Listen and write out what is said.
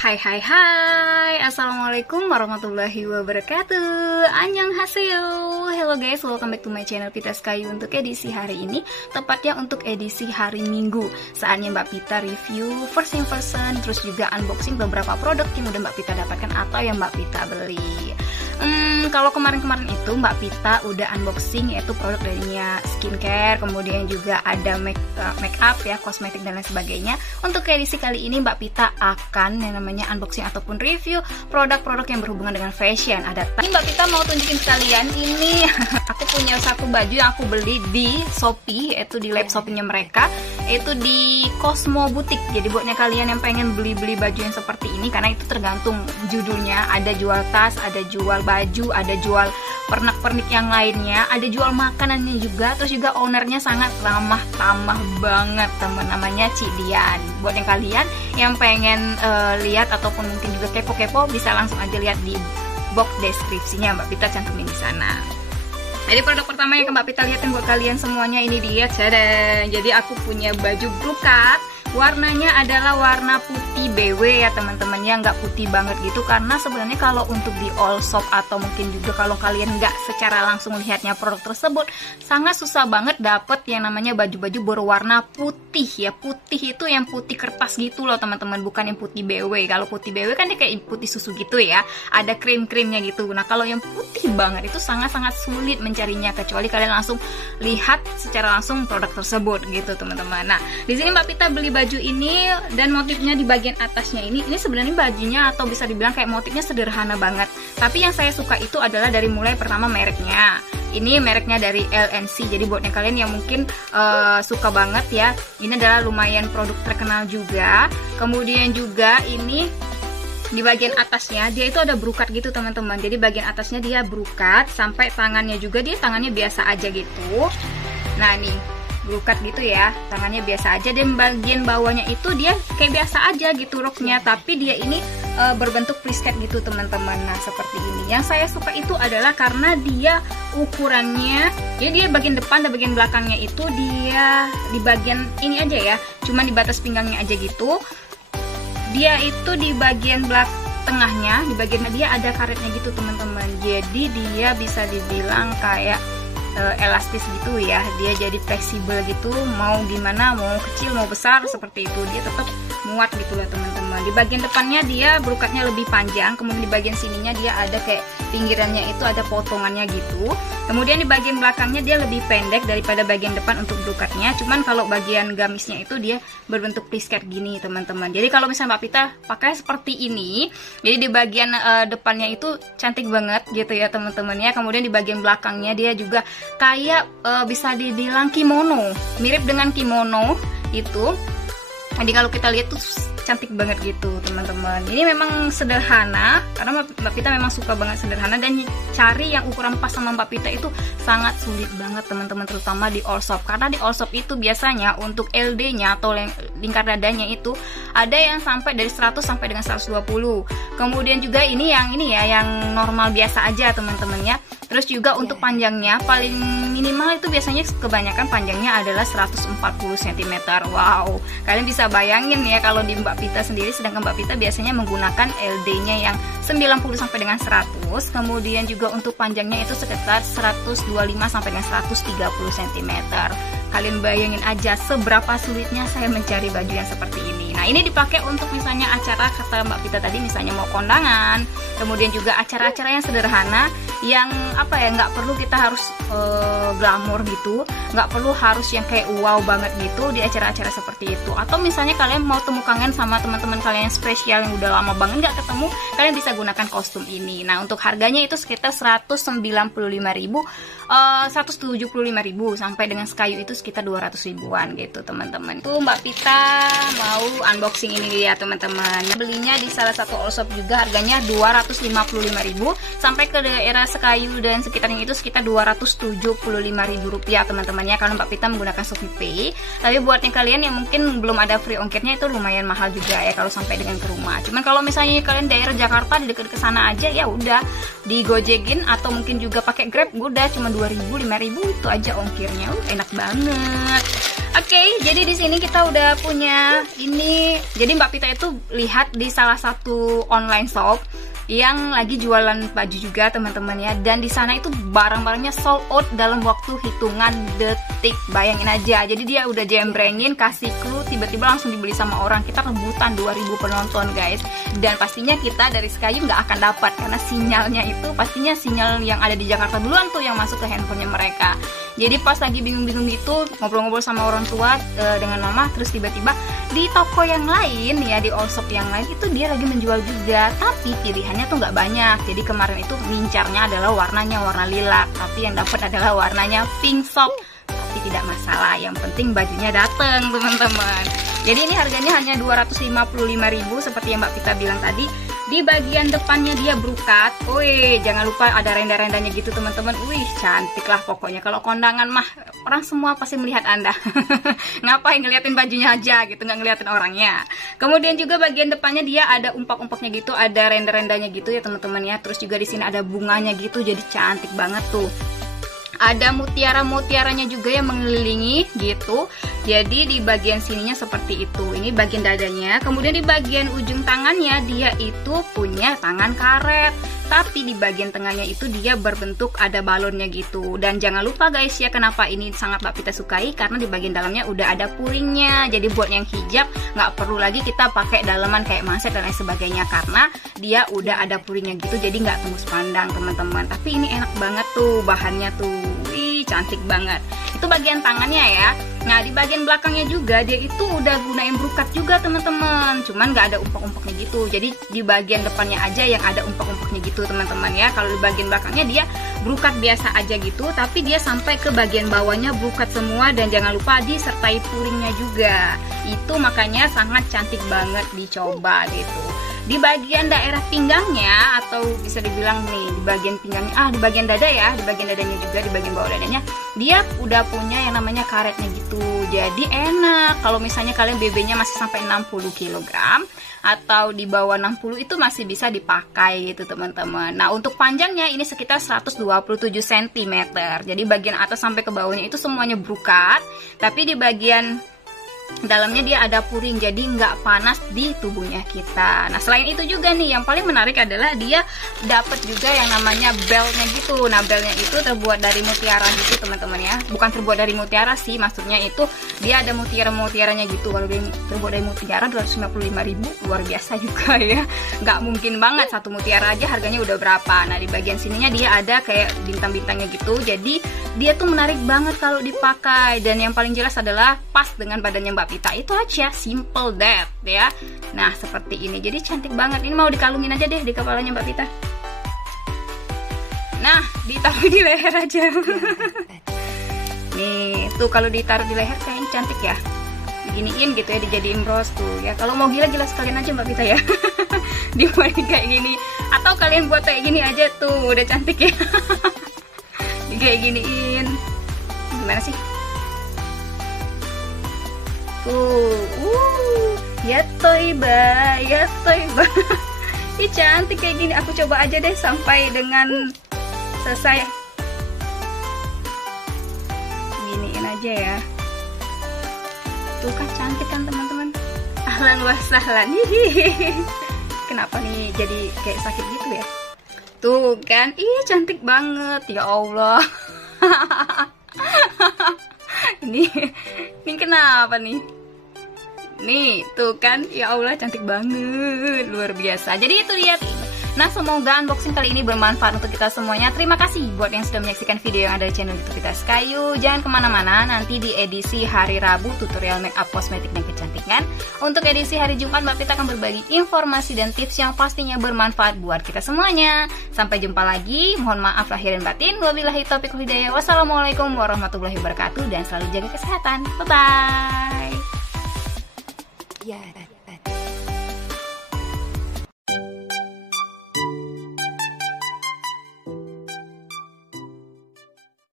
Hai, assalamualaikum warahmatullahi wabarakatuh. Annyeonghaseyo. Hello guys, welcome back to my channel Pita Sky. Untuk edisi hari ini, tepatnya untuk edisi hari Minggu, saatnya Mbak Pita review first impression, terus juga unboxing beberapa produk yang udah Mbak Pita dapatkan atau yang Mbak Pita beli. Kalau kemarin-kemarin itu Mbak Pita udah unboxing, yaitu produk darinya skincare, kemudian juga ada make up ya, kosmetik dan lain sebagainya. Untuk edisi kali ini Mbak Pita akan yang namanya unboxing ataupun review produk-produk yang berhubungan dengan fashion. Ini Mbak Pita mau tunjukin sekalian, ini aku punya satu baju yang aku beli di Shopee, yaitu di live shoppingnya mereka, yaitu di Cosmo Boutique. Jadi buatnya kalian yang pengen beli-beli baju yang seperti ini, karena itu tergantung judulnya, ada jual tas, ada jual baju, ada jual pernak-pernik yang lainnya, ada jual makanannya juga, terus juga ownernya sangat ramah tamah banget, temen, namanya Ci Dian. Buat yang kalian yang pengen lihat ataupun mungkin juga kepo-kepo, bisa langsung aja lihat di box deskripsinya, Mbak Pita cantumin di sana. Jadi produk pertama yang Mbak Pita lihatin buat kalian semuanya, ini dia, tada. Jadi aku punya baju blue cut, warnanya adalah warna putih BW ya teman-teman, ya nggak putih banget gitu, karena sebenarnya kalau untuk di all shop atau mungkin juga kalau kalian nggak secara langsung lihatnya produk tersebut, sangat susah banget dapet yang namanya baju-baju berwarna putih ya. Putih itu yang putih kertas gitu loh teman-teman, bukan yang putih BW. Kalau putih BW kan dia kayak putih susu gitu ya, ada krim-krimnya gitu. Nah kalau yang putih banget itu sangat-sangat sulit mencarinya, kecuali kalian langsung lihat secara langsung produk tersebut gitu teman-teman. Nah di sini Mbak Pita beli baju ini, dan motifnya di bagian atasnya ini sebenarnya bajunya atau bisa dibilang kayak motifnya sederhana banget, tapi yang saya suka itu adalah dari mulai pertama mereknya. Ini mereknya dari LNC, jadi buatnya kalian yang mungkin suka banget ya, ini adalah lumayan produk terkenal juga. Kemudian juga ini di bagian atasnya dia itu ada brokat gitu teman-teman, jadi bagian atasnya dia brokat, sampai tangannya juga dia tangannya biasa aja gitu. Nah nih brokat gitu ya, tangannya biasa aja, dan bagian bawahnya itu dia kayak biasa aja gitu roknya, tapi dia ini berbentuk prisket gitu teman-teman. Nah seperti ini, yang saya suka itu adalah karena dia ukurannya, jadi dia bagian depan dan bagian belakangnya itu dia di bagian ini aja ya, cuma di batas pinggangnya aja gitu. Dia itu di bagian tengahnya, di bagian dia ada karetnya gitu teman-teman, jadi dia bisa dibilang kayak elastis gitu ya, dia jadi fleksibel gitu, mau gimana, mau kecil mau besar seperti itu, dia tetap muat gitu lah teman-teman. Di bagian depannya dia brokatnya lebih panjang, kemudian di bagian sininya dia ada kayak pinggirannya itu ada potongannya gitu, kemudian di bagian belakangnya dia lebih pendek daripada bagian depan untuk brokatnya, cuman kalau bagian gamisnya itu dia berbentuk prisket gini teman-teman. Jadi kalau misalnya Mbak Pita pakai seperti ini, jadi di bagian depannya itu cantik banget gitu ya teman-teman ya, kemudian di bagian belakangnya dia juga kayak bisa dibilang kimono, mirip dengan kimono itu. Jadi kalau kita lihat tuh cantik banget gitu teman-teman. Ini memang sederhana, karena Mbak Pita memang suka banget sederhana, dan cari yang ukuran pas sama Mbak Pita itu sangat sulit banget teman-teman, terutama di all shop, karena di all shop itu biasanya untuk LD-nya atau lingkar dadanya itu ada yang sampai dari 100 sampai dengan 120. Kemudian juga ini ya yang normal biasa aja teman-teman ya. Terus juga untuk panjangnya paling minimal itu biasanya kebanyakan panjangnya adalah 140 cm. Wow, kalian bisa bayangin ya kalau di Mbak Pita sendiri, sedangkan Mbak Pita biasanya menggunakan LD-nya yang 90 sampai dengan 100. Kemudian juga untuk panjangnya itu sekitar 125 sampai dengan 130 cm. Kalian bayangin aja seberapa sulitnya saya mencari baju yang seperti ini. Nah ini dipakai untuk misalnya acara, kata Mbak Pita tadi, misalnya mau kondangan, kemudian juga acara-acara yang sederhana, yang apa ya, nggak perlu kita harus glamor gitu, nggak perlu harus yang kayak wow banget gitu di acara-acara seperti itu. Atau misalnya kalian mau temu kangen sama teman-teman kalian yang spesial yang udah lama banget nggak ketemu, kalian bisa gunakan kostum ini. Nah untuk harganya itu sekitar 195.000, 175.000 sampai dengan sekayu itu sekitar 200 ribuan gitu teman-teman. Tuh Mbak Pita mau unboxing ini ya teman-teman. Belinya di salah satu all shop juga, harganya 255.000 sampai ke daerah Sekayu dan sekitarnya itu sekitar 275.000 rupiah teman-teman ya, kalau Mbak Pita menggunakan Shopee Pay. Tapi buat yang kalian yang mungkin belum ada free ongkirnya itu lumayan mahal juga ya kalau sampai dengan ke rumah. Cuman kalau misalnya kalian daerah Jakarta di dekat-dekat sana aja ya udah digojekin atau mungkin juga pakai Grab, udah cuma 2.000 5.000 itu aja ongkirnya. Enak banget. Oke, jadi di sini kita udah punya ini. Jadi Mbak Pita itu lihat di salah satu online shop yang lagi jualan baju juga teman-teman ya, dan di sana itu barang-barangnya sold out dalam waktu hitungan detik. Bayangin aja, jadi dia udah jembrengin, kasih clue, tiba-tiba langsung dibeli sama orang. Kita rebutan 2000 penonton guys, dan pastinya kita dari Skyyu nggak akan dapat karena sinyalnya itu pastinya sinyal yang ada di Jakarta duluan tuh yang masuk ke handphonenya mereka. Jadi pas lagi bingung-bingung gitu ngobrol-ngobrol sama orang tua dengan mama, terus tiba-tiba di toko yang lain ya, di all shop yang lain itu dia lagi menjual juga, tapi pilihannya tuh nggak banyak. Jadi kemarin itu ngincarnya adalah warnanya warna lilac, tapi yang dapat adalah warnanya pink shop. Tapi tidak masalah, yang penting bajunya dateng teman-teman. Jadi ini harganya hanya 255.000 seperti yang Mbak Pita bilang tadi. Di bagian depannya dia brokat. Wih, jangan lupa ada renda-rendanya gitu teman-teman. Wih, cantik lah pokoknya. Kalau kondangan mah orang semua pasti melihat Anda. Ngapain ngeliatin bajunya aja gitu, nggak ngeliatin orangnya. Kemudian juga bagian depannya dia ada umpak-umpaknya gitu, ada renda-rendanya gitu ya teman-teman ya. Terus juga di sini ada bunganya gitu, jadi cantik banget tuh. Ada mutiara-mutiaranya juga yang mengelilingi gitu. Jadi di bagian sininya seperti itu. Ini bagian dadanya. Kemudian di bagian ujung tangannya dia itu punya tangan karet. Tapi di bagian tengahnya itu dia berbentuk ada balonnya gitu. Dan jangan lupa guys ya, kenapa ini sangat Mbak Pita sukai, karena di bagian dalamnya udah ada puringnya. Jadi buat yang hijab nggak perlu lagi kita pakai daleman kayak manset dan lain sebagainya, karena dia udah ada puringnya gitu. Jadi nggak tembus pandang teman-teman. Tapi ini enak banget tuh bahannya tuh. Wih, cantik banget. Itu bagian tangannya ya. Nah di bagian belakangnya juga dia itu udah gunain brokat juga teman-teman, cuman nggak ada umpak-umpaknya gitu. Jadi di bagian depannya aja yang ada umpak-umpaknya gitu teman-teman ya. Kalau di bagian belakangnya dia brokat biasa aja gitu, tapi dia sampai ke bagian bawahnya brokat semua, dan jangan lupa disertai puringnya juga. Itu makanya sangat cantik banget, dicoba gitu. Di bagian daerah pinggangnya, atau bisa dibilang nih di bagian pinggangnya, di bagian dada ya, di bagian dadanya juga, di bagian bawah dadanya dia udah punya yang namanya karetnya gitu. Jadi enak kalau misalnya kalian BB-nya masih sampai 60 kg atau di bawah 60 itu masih bisa dipakai gitu teman-teman. Nah untuk panjangnya ini sekitar 127 cm. Jadi bagian atas sampai ke bawahnya itu semuanya brokat, tapi di bagian dalamnya dia ada puring, jadi nggak panas di tubuhnya kita. Nah selain itu juga nih yang paling menarik adalah dia dapat juga yang namanya beltnya gitu. Nah beltnya itu terbuat dari mutiara gitu teman-teman ya, bukan terbuat dari mutiara sih, maksudnya itu dia ada mutiara-mutiaranya gitu. Kalau dia terbuat dari mutiara 255.000, luar biasa juga ya. Nggak mungkin banget satu mutiara aja harganya udah berapa. Nah di bagian sininya dia ada kayak bintang-bintangnya gitu, jadi dia tuh menarik banget kalau dipakai. Dan yang paling jelas adalah pas dengan badannya Mbak Pita, itu aja, simple that ya. Nah seperti ini, jadi cantik banget. Ini mau dikalungin aja deh di kepalanya Mbak Pita. Nah ditaruh di leher aja. Nih tuh kalau ditaruh di leher kayaknya cantik ya, diginiin gitu ya, dijadiin bros tuh ya. Kalau mau gila-gila sekalian aja Mbak Pita ya. Dibuat kayak gini, atau kalian buat kayak gini aja tuh udah cantik ya. Kayak giniin, gimana sih? Tuh, ya toiba, ya toiba. Ih cantik kayak gini. Aku coba aja deh sampai dengan selesai. Giniin aja ya. Tuh kan cantik kan teman-teman. Ahlan wa sahlan. Kenapa nih jadi kayak sakit gitu ya? Tuh kan, ih cantik banget, ya Allah. Ini kenapa nih? Nih, tuh kan, ya Allah cantik banget, luar biasa. Jadi itu dia. Nah semoga unboxing kali ini bermanfaat untuk kita semuanya. Terima kasih buat yang sudah menyaksikan video yang ada di channel YouTube kita Skyyu. Jangan kemana-mana, nanti di edisi hari Rabu tutorial makeup kosmetik dan kecantikan. Untuk edisi hari Jumat Mbak Pita akan berbagi informasi dan tips yang pastinya bermanfaat buat kita semuanya. Sampai jumpa lagi, mohon maaf lahir dan batin. Wabillahi taufiq wal hidayah. Wassalamualaikum warahmatullahi wabarakatuh, dan selalu jaga kesehatan. Bye bye.